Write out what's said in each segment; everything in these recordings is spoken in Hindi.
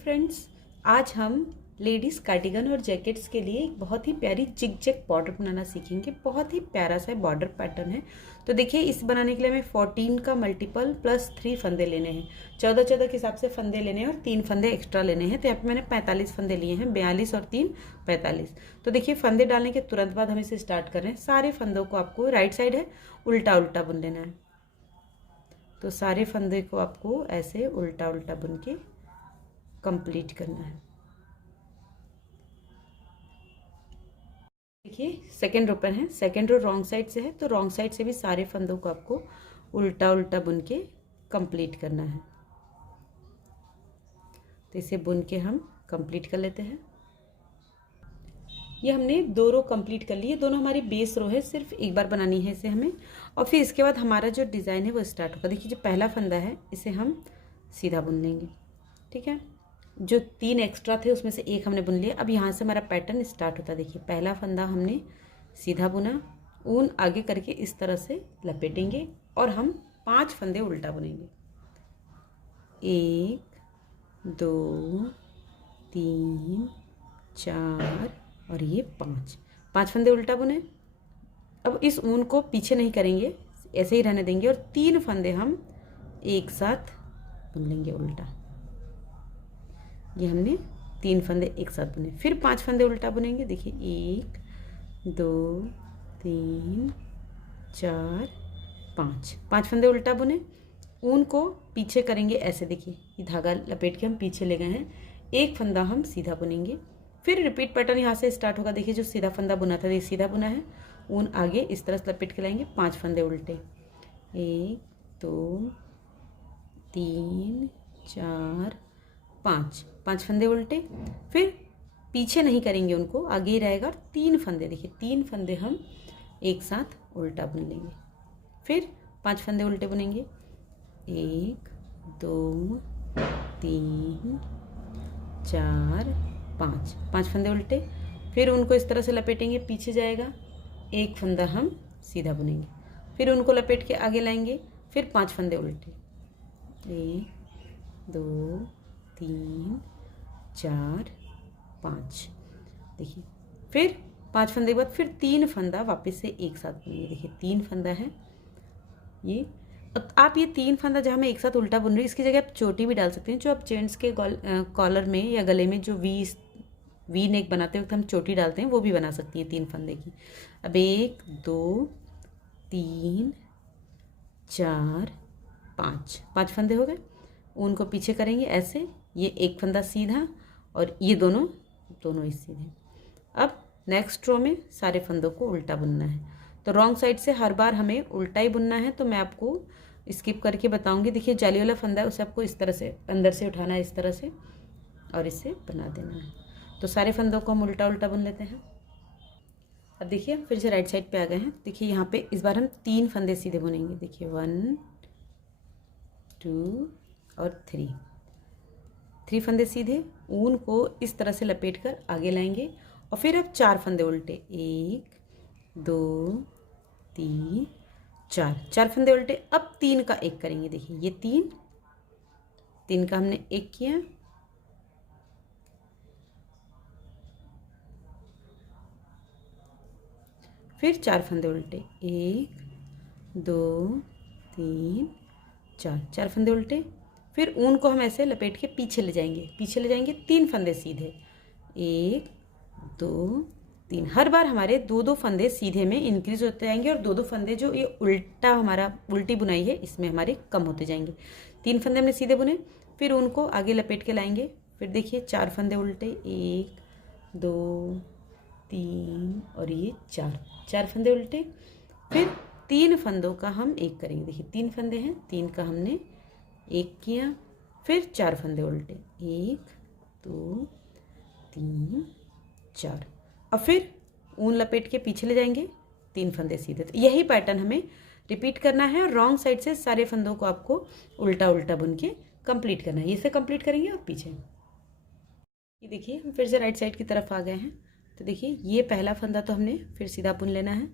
फ्रेंड्स, आज हम लेडीज़ कार्डिगन और जैकेट्स के लिए एक बहुत ही प्यारी जिग जैग बॉर्डर बनाना सीखेंगे। बहुत ही प्यारा सा बॉर्डर पैटर्न है। तो देखिए, इस बनाने के लिए हमें 14 का मल्टीपल प्लस 3 फंदे लेने हैं। 14 के हिसाब से फंदे लेने हैं और 3 फंदे एक्स्ट्रा लेने हैं। तो यहाँ पे मैंने 45 फंदे लिए हैं, 42 और 3 45। तो देखिए, फंदे डालने के तुरंत बाद हम इसे स्टार्ट कर रहे हैं। सारे फंदों को आपको राइट साइड है उल्टा उल्टा बुन लेना है। तो सारे फंदे को आपको ऐसे उल्टा उल्टा बुन के कंप्लीट करना है। देखिए, सेकेंड रो पर है, सेकेंड रो रॉन्ग साइड से है, तो रॉन्ग साइड से भी सारे फंदों को आपको उल्टा उल्टा बुन के कंप्लीट करना है। तो इसे बुन के हम कंप्लीट कर लेते हैं। ये हमने 2 रो कंप्लीट कर ली है, दोनों हमारी बेस रो है, सिर्फ एक बार बनानी है इसे हमें। और फिर इसके बाद हमारा जो डिज़ाइन है वो स्टार्ट होगा। देखिए, जो पहला फंदा है इसे हम सीधा बुन लेंगे, ठीक है। जो 3 एक्स्ट्रा थे उसमें से एक हमने बुन लिया। अब यहाँ से हमारा पैटर्न स्टार्ट होता है। देखिए, पहला फंदा हमने सीधा बुना, ऊन आगे करके इस तरह से लपेटेंगे और हम 5 फंदे उल्टा बुनेंगे। 1 2 3 4 और ये 5 फंदे उल्टा बुने। अब इस ऊन को पीछे नहीं करेंगे, ऐसे ही रहने देंगे और 3 फंदे हम एक साथ बुन लेंगे उल्टा। ये हमने 3 फंदे एक साथ बुने। फिर 5 फंदे उल्टा बुनेंगे। देखिए, 1 2 3 4 5 फंदे उल्टा बुने। ऊन को पीछे करेंगे ऐसे। देखिए, ये धागा लपेट के हम पीछे ले गए हैं। एक फंदा हम सीधा बुनेंगे। फिर रिपीट पैटर्न यहाँ से स्टार्ट होगा। देखिए, जो सीधा फंदा बुना था ये सीधा बुना है, ऊन आगे इस तरह से लपेट के लाएंगे। 5 फंदे उल्टे, 1 2 3 4 5 फंदे उल्टे। फिर पीछे नहीं करेंगे, उनको आगे ही रहेगा। और 3 फंदे, देखिए 3 फंदे हम एक साथ उल्टा बुन लेंगे। फिर 5 फंदे उल्टे बुनेंगे। 1 2 3 4 5 फंदे उल्टे। फिर उनको इस तरह से लपेटेंगे, पीछे जाएगा। एक फंदा हम सीधा बुनेंगे। फिर उनको लपेट के आगे लाएंगे। फिर 5 फंदे उल्टे, 1 2 3 4 5। देखिए, फिर 5 फंदे के बाद फिर 3 फंदा वापस से एक साथ बुनेंगे। देखिए, 3 फंदा है ये। आप ये 3 फंदा जहाँ मैं एक साथ उल्टा बुन रही हूँ, इसकी जगह आप चोटी भी डाल सकते हैं। जो आप जेंट्स के कॉलर में या गले में जो वी नेक बनाते वक्त हम चोटी डालते हैं, वो भी बना सकती हैं 3 फंदे की। अब 1 2 3 4 5 फंदे हो गए। ऊन को पीछे करेंगे ऐसे, ये एक फंदा सीधा और ये दोनों इस सीधे। अब नेक्स्ट रो में सारे फंदों को उल्टा बुनना है। तो रॉन्ग साइड से हर बार हमें उल्टा ही बुनना है। तो मैं आपको स्किप करके बताऊंगी। देखिए, जाली वाला फंदा है, उसे आपको इस तरह से अंदर से उठाना है, इस तरह से, और इसे बना देना है। तो सारे फंदों को हम उल्टा उल्टा बुन लेते हैं। अब देखिए, फिर से राइट साइड पे आ गए हैं। देखिए, यहाँ पे इस बार हम 3 फंदे सीधे बुनेंगे। देखिए, 1 2 और 3 फंदे सीधे। ऊन को इस तरह से लपेट कर आगे लाएंगे और फिर अब 4 फंदे उल्टे, 1 2 3 4 फंदे उल्टे। अब 3 का एक करेंगे। देखिए, ये 3 का हमने एक किया। फिर 4 फंदे उल्टे, 1 2 3 4 फंदे उल्टे। फिर ऊन को हम ऐसे लपेट के पीछे ले जाएंगे। 3 फंदे सीधे, 1 2 3। हर बार हमारे 2 फंदे सीधे में इंक्रीज होते जाएंगे और 2 फंदे जो ये उल्टा हमारा उल्टी बुनाई है इसमें हमारे कम होते जाएंगे। 3 फंदे हमने सीधे बुने। फिर उनको आगे लपेट के लाएंगे। फिर देखिए, 4 फंदे उल्टे, 1 2 3 और ये 4 फंदे उल्टे। फिर 3 फंदों का हम एक करेंगे। देखिए, 3 फंदे हैं, 3 का हमने एक किया। फिर 4 फंदे उल्टे, 1 2 3 4। और फिर ऊन लपेट के पीछे ले जाएंगे, 3 फंदे सीधे। तो यही पैटर्न हमें रिपीट करना है और रॉन्ग साइड से सारे फंदों को आपको उल्टा उल्टा बुन के कंप्लीट करना है। इसे कंप्लीट करेंगे और पीछे। ये देखिए, हम फिर से राइट साइड की तरफ आ गए हैं। तो देखिए, ये पहला फंदा तो हमने फिर सीधा बुन लेना है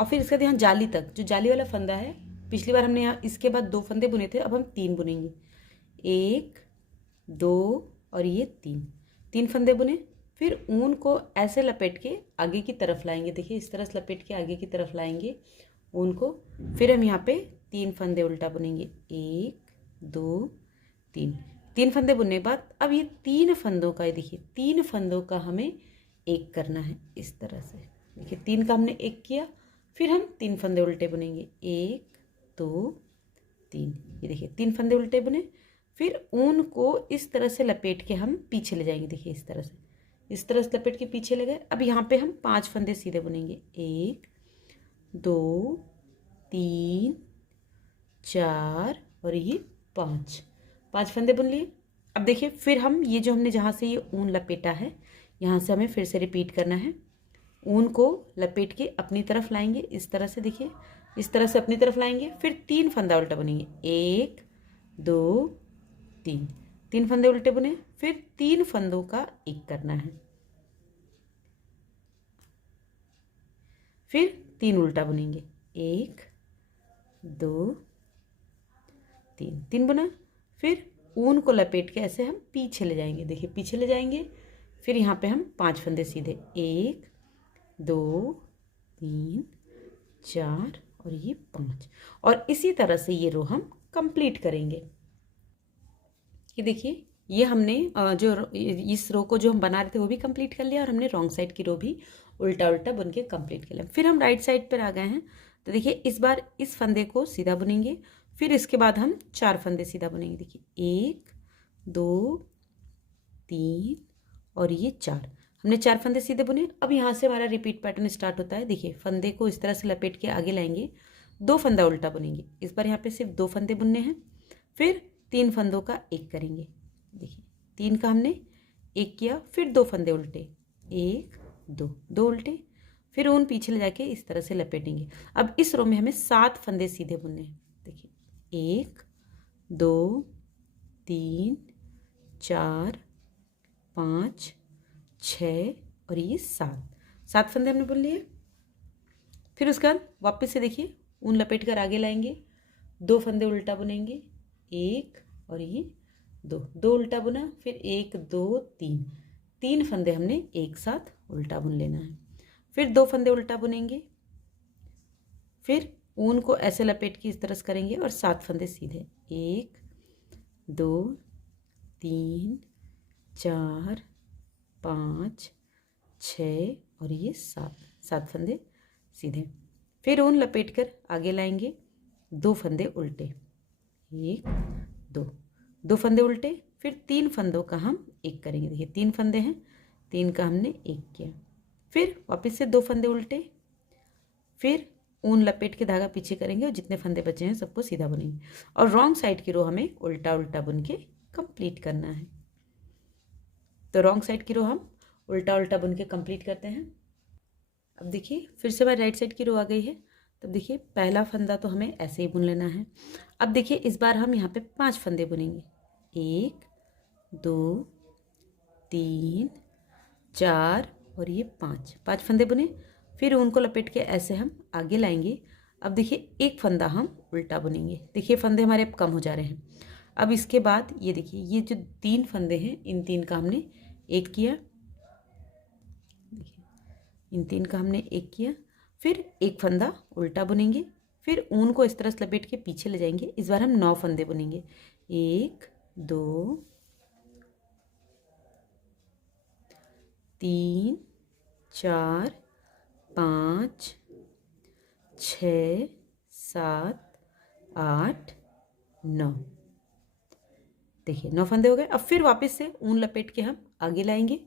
और फिर इसके बाद यहाँ जाली तक, जो जाली वाला फंदा है, पिछली बार हमने यहाँ इसके बाद 2 फंदे बुने थे, अब हम 3 बुनेंगे। 1 2 और ये 3 फंदे बुने। फिर ऊन को ऐसे लपेट के आगे की तरफ लाएंगे, देखिए इस तरह से लपेट के आगे की तरफ लाएंगे ऊन को। फिर हम यहाँ पे 3 फंदे उल्टा बुनेंगे, 1 2 3 फंदे बुनने के बाद अब ये 3 फंदों का, देखिए 3 फंदों का हमें एक करना है इस तरह से। देखिए 3 का हमने एक किया, फिर हम 3 फंदे उल्टे बुनेंगे, 1 2 3। ये देखिए 3 फंदे उल्टे बुने। फिर ऊन को इस तरह से लपेट के हम पीछे ले जाएंगे, देखिए इस तरह से लपेट के पीछे ले गए। अब यहाँ पे हम 5 फंदे सीधे बुनेंगे, 1 2 3 4 और ये 5 फंदे बुन लिए। अब देखिए फिर हम ये जो हमने जहाँ से ये ऊन लपेटा है, यहाँ से हमें फिर से रिपीट करना है। ऊन को लपेट के अपनी तरफ लाएंगे इस तरह से, देखिए इस तरह से अपनी तरफ लाएंगे। फिर 3 फंदा उल्टा बुनेंगे, 1 2 3 फंदे उल्टे बुने। फिर 3 फंदों का एक करना है, फिर 3 उल्टा बुनेंगे, 1 2 3 बुना। फिर ऊन को लपेट के ऐसे हम पीछे ले जाएंगे, देखिए पीछे ले जाएंगे। फिर यहाँ पे हम 5 फंदे सीधे, 1 2 3 4 और ये 5। और इसी तरह से ये रो हम कंप्लीट करेंगे। ये देखिए ये हमने जो इस रो को जो हम बना रहे थे वो भी कंप्लीट कर लिया, और हमने रॉन्ग साइड की रो भी उल्टा उल्टा बुन के कंप्लीट कर लिया। फिर हम राइट साइड पर आ गए हैं, तो देखिए इस बार इस फंदे को सीधा बुनेंगे। फिर इसके बाद हम 4 फंदे सीधा बुनेंगे, देखिए 1 2 3 और ये 4। हमने 4 फंदे सीधे बुने। अब यहाँ से हमारा रिपीट पैटर्न स्टार्ट होता है। देखिए फंदे को इस तरह से लपेट के आगे लाएंगे, 2 फंदा उल्टा बुनेंगे। इस बार यहाँ पे सिर्फ 2 फंदे बुनने हैं। फिर 3 फंदों का एक करेंगे, देखिए 3 का हमने एक किया। फिर 2 फंदे उल्टे, 1 2 उल्टे। फिर ऊन पीछे ले जाके इस तरह से लपेटेंगे। अब इस रो में हमें 7 फंदे सीधे बुनने हैं, देखिए 1 2 3 4 5 6 और ये 7 फंदे हमने बुन लिए। फिर उसके बाद वापस से देखिए ऊन लपेट कर आगे लाएंगे, 2 फंदे उल्टा बुनेंगे, 1 और ये 2 उल्टा बुना। फिर 1 2 3 फंदे हमने एक साथ उल्टा बुन लेना है। फिर 2 फंदे उल्टा बुनेंगे। फिर ऊन को ऐसे लपेट के इस तरह से करेंगे और 7 फंदे सीधे, 1 2 3 4 5 6 और ये 7 फंदे सीधे। फिर ऊन लपेट कर आगे लाएंगे, 2 फंदे उल्टे, 1 2 फंदे उल्टे। फिर 3 फंदों का हम एक करेंगे, देखिए 3 फंदे हैं, 3 का हमने एक किया। फिर वापस से 2 फंदे उल्टे। फिर ऊन लपेट के धागा पीछे करेंगे और जितने फंदे बचे हैं सबको सीधा बुनेंगे। और रॉन्ग साइड की रो हमें उल्टा उल्टा बुन के कंप्लीट करना है। तो रॉन्ग साइड की रो हम उल्टा उल्टा बुन के कंप्लीट करते हैं। अब देखिए फिर से हमारी राइट साइड की रो आ गई है। तब देखिए पहला फंदा तो हमें ऐसे ही बुन लेना है। अब देखिए इस बार हम यहाँ पे 5 फंदे बुनेंगे, 1 2 3 4 और ये 5 फंदे बुने। फिर ऊन को लपेट के ऐसे हम आगे लाएंगे। अब देखिए एक फंदा हम उल्टा बुनेंगे, देखिए फंदे हमारे अब कम हो जा रहे हैं। अब इसके बाद ये देखिए ये जो 3 फंदे हैं, इन 3 का हमने एक किया, देखिए इन 3 का हमने एक किया। फिर एक फंदा उल्टा बुनेंगे। फिर ऊन को इस तरह से लपेट के पीछे ले जाएंगे। इस बार हम 9 फंदे बुनेंगे, 1 2 3 4 5 6 7 8 9। देखिए 9 फंदे हो गए। अब फिर वापस से ऊन लपेट के हम आगे लाएंगे,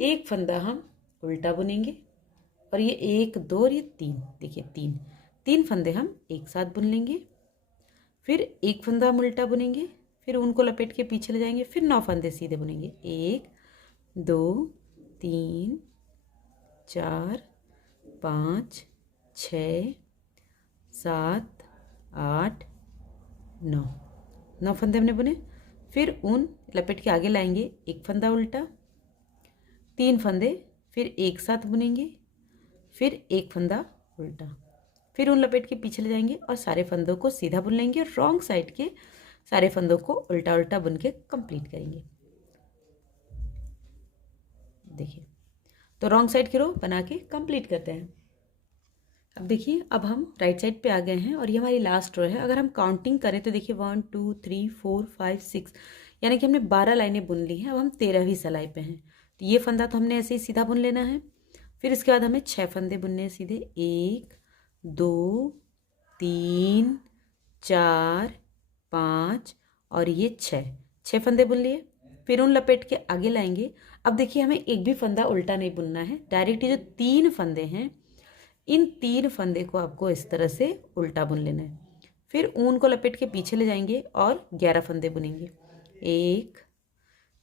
एक फंदा हम उल्टा बुनेंगे और ये 1 2 और ये 3, देखिए 3 फंदे हम एक साथ बुन लेंगे। फिर एक फंदा हम उल्टा बुनेंगे। फिर ऊन को लपेट के पीछे ले जाएंगे। फिर 9 फंदे सीधे बुनेंगे, 1 2 3 4 5 6 7 8 9 फंदे हमने बुने। फिर ऊन लपेट के आगे लाएंगे, एक फंदा उल्टा, 3 फंदे फिर एक साथ बुनेंगे। फिर एक फंदा उल्टा। फिर ऊन लपेट के पीछे ले जाएंगे और सारे फंदों को सीधा बुन लेंगे और रॉन्ग साइड के सारे फंदों को उल्टा उल्टा बुन के कंप्लीट करेंगे। देखिए, तो रॉन्ग साइड की रो बना के कंप्लीट करते हैं। अब देखिए, अब हम राइट साइड पे आ गए हैं और ये हमारी लास्ट रो है। अगर हम काउंटिंग करें तो देखिए 1 2 3 4 5 6, यानी कि हमने 12 लाइनें बुन ली हैं। अब हम 13वीं सिलाई पे हैं, तो ये फंदा तो हमने ऐसे ही सीधा बुन लेना है। फिर इसके बाद हमें 6 फंदे बुनने हैं सीधे, 1 2 3 4 5 और ये 6 फंदे बुन लिए। फिर उन लपेट के आगे लाएंगे। अब देखिए, हमें एक भी फंदा उल्टा नहीं बुनना है, डायरेक्ट ये जो 3 फंदे हैं, इन 3 फंदे को आपको इस तरह से उल्टा बुन लेना है। फिर ऊन को लपेट के पीछे ले जाएंगे और 11 फंदे बुनेंगे, 1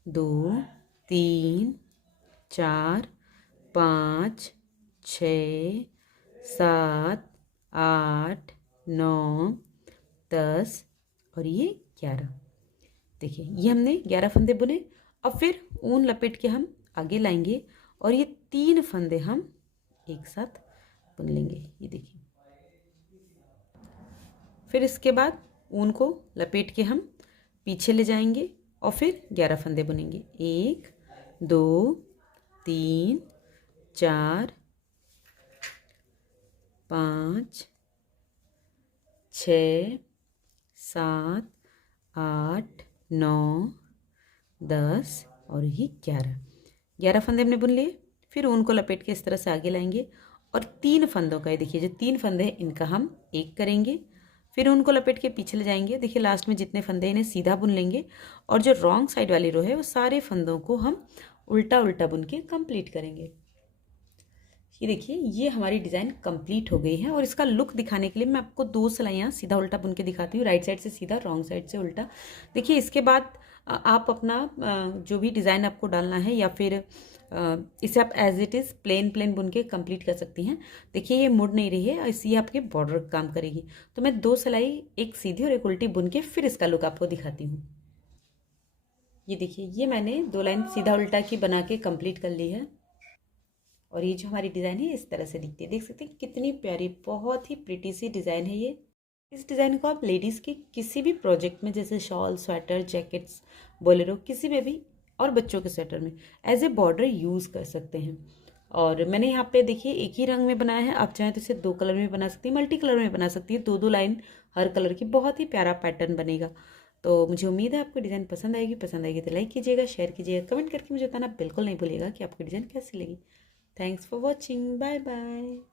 2 3 4 5 6 7 8 9 10 और ये 11। देखिए, ये हमने 11 फंदे बुने। अब फिर ऊन लपेट के हम आगे लाएंगे और ये 3 फंदे हम एक साथ बुन लेंगे, ये देखिए। फिर इसके बाद ऊन को लपेट के हम पीछे ले जाएंगे और फिर 11 फंदे बुनेंगे, 1 2 3 4 5 6 7 8 9 10 और ये 11 फंदे हमने बुन लिए। फिर ऊन को लपेट के इस तरह से आगे लाएंगे और 3 फंदों का, देखिए जो 3 फंदे हैं इनका हम एक करेंगे। फिर उनको लपेट के पीछे ले जाएंगे। देखिए, लास्ट में जितने फंदे इन्हें सीधा बुन लेंगे और जो रॉन्ग साइड वाली रो है वो सारे फंदों को हम उल्टा उल्टा बुन के कंप्लीट करेंगे। ये देखिए, ये हमारी डिज़ाइन कंप्लीट हो गई है और इसका लुक दिखाने के लिए मैं आपको 2 सिलाइयाँ सीधा उल्टा बुन के दिखाती हूँ, राइट साइड से सीधा, रॉन्ग साइड से उल्टा। देखिए, इसके बाद आप अपना जो भी डिज़ाइन आपको डालना है या फिर इसे आप एज इट इज़ प्लेन बुन के कंप्लीट कर सकती हैं। देखिए, ये मुड़ नहीं रही है, इसी आपके बॉर्डर काम करेगी। तो मैं 2 सिलाई, एक सीधी और एक उल्टी बुन के फिर इसका लुक आपको दिखाती हूँ। ये देखिए, ये मैंने 2 लाइन सीधा उल्टा की बना के कंप्लीट कर ली है और ये जो हमारी डिज़ाइन है इस तरह से दिखती है। देख सकते हैं कितनी प्यारी, बहुत ही प्रिटी सी डिज़ाइन है ये। इस डिज़ाइन को आप लेडीज़ के किसी भी प्रोजेक्ट में, जैसे शॉल, स्वेटर, जैकेट्स, बोलेरो, किसी में भी, और बच्चों के स्वेटर में एज ए बॉर्डर यूज़ कर सकते हैं। और मैंने यहाँ पे देखिए एक ही रंग में बनाया है, आप चाहें तो इसे 2 कलर में बना सकती हैं, मल्टी कलर में बना सकती है, 2 लाइन हर कलर की, बहुत ही प्यारा पैटर्न बनेगा। तो मुझे उम्मीद है आपको डिज़ाइन पसंद आएगी तो लाइक कीजिएगा, शेयर कीजिएगा, कमेंट करके मुझे बताना बिल्कुल नहीं भूलिएगा कि आपको डिज़ाइन कैसी लगी। Thanks for watching, bye bye.